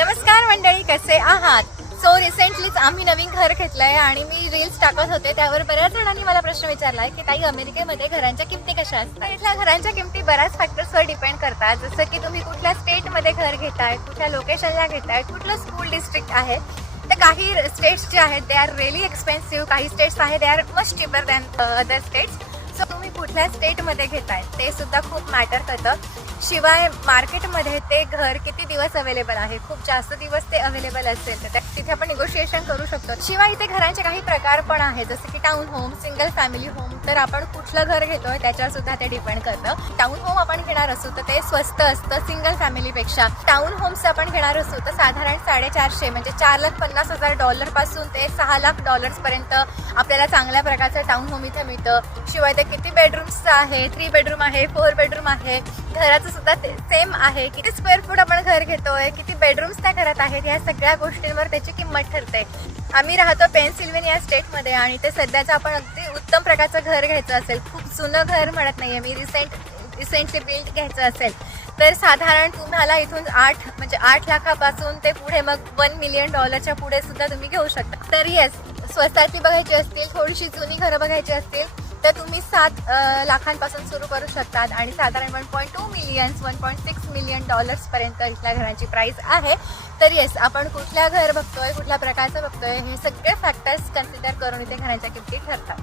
नमस्कार मंडळी कसे आहात? सो रिसेंटलीच आम्ही नवीन घर घेतलं आहे आणि मी रील्स टाकत होते त्यावर बऱ्याच जणांनी मला प्रश्न विचारला आहे की ताई अमेरिकेमध्ये घरांच्या किमती कशा असतात? इथल्या घरांच्या किमती बऱ्याच फॅक्टर्सवर डिपेंड करतात. जसं की तुम्ही कुठल्या स्टेटमध्ये घर घेताय कुठल्या लोकेशनला घेताय कुठलं स्कूल डिस्ट्रिक्ट आहे तर काही स्टेट्स जे आहेत दे आर रिअली एक्सपेन्सिव्ह काही स्टेट्स आहेत they are much cheaper than other states तुम्ही कुठल्या स्टेटमध्ये घेताय ते सुद्धा खूप मॅटर करतं. शिवाय मार्केटमध्ये ते घर किती दिवस अवेलेबल आहे खूप जास्त दिवस ते अवेलेबल असेल तर तिथे आपण निगोशिएशन करू शकतो. शिवाय इथे घरांचे काही प्रकार पण आहेत जसं की town home single family home तर आपण कुठलं घर घेतोय त्याच्यावर सुद्धा ते डिपेंड करतं. टाउन होम आपण घेणार असू तर ते स्वस्त असतं सिंगल फॅमिलीपेक्षा टाउन होम्स आपण घेणार असू तर साधारण साडेचारशे म्हणजे चार लाख पन्नास हजार डॉलरपासून ते सहा लाख डॉलर्स पर्यंत आपल्याला चांगल्या प्रकारचं टाउन होम इथे मिळतं. शिवाय ते किती बेडरूम्सचं आहे थ्री बेडरूम आहे फोर बेडरूम आहे घराचं सुद्धा सेम आहे. किती स्क्वेअर फूट आपण घर घेतोय किती बेडरूम्स त्या घरात आहेत या सगळ्या गोष्टींवर त्याची किंमत ठरते. आम्ही राहतो पेन्सिल्वेनिया स्टेटमध्ये आणि ते सध्याचं आपण अगदी उत्तम प्रकारचं घर घ्यायचं असेल. खूप जुनं घर म्हणत नाही आहे मी रिसेंट रिसेंटली बिल्ड घ्यायचं असेल. तर साधारण तुम्हाला इथून आठ म्हणजे आठ लाखापासून ते पुढे मग वन मिलियन डॉलरच्या पुढे सुद्धा तुम्ही घेऊ शकता. तर येस स्वस्ताची बघायची असतील थोडीशी जुनी घरं बघायची असतील तर तुम्ही सात लाखांपासून सुरू करू शकतात आणि साधारण one point two millions one point six million डॉलर्सपर्यंत इथल्या घरांची प्राईस आहे. तर येस आपण कुठल्या घर बघतोय कुठल्या प्रकारचं बघतोय हे सगळे फॅक्टर्स कन्सिडर करून इथे घरांच्या किमती ठरतात.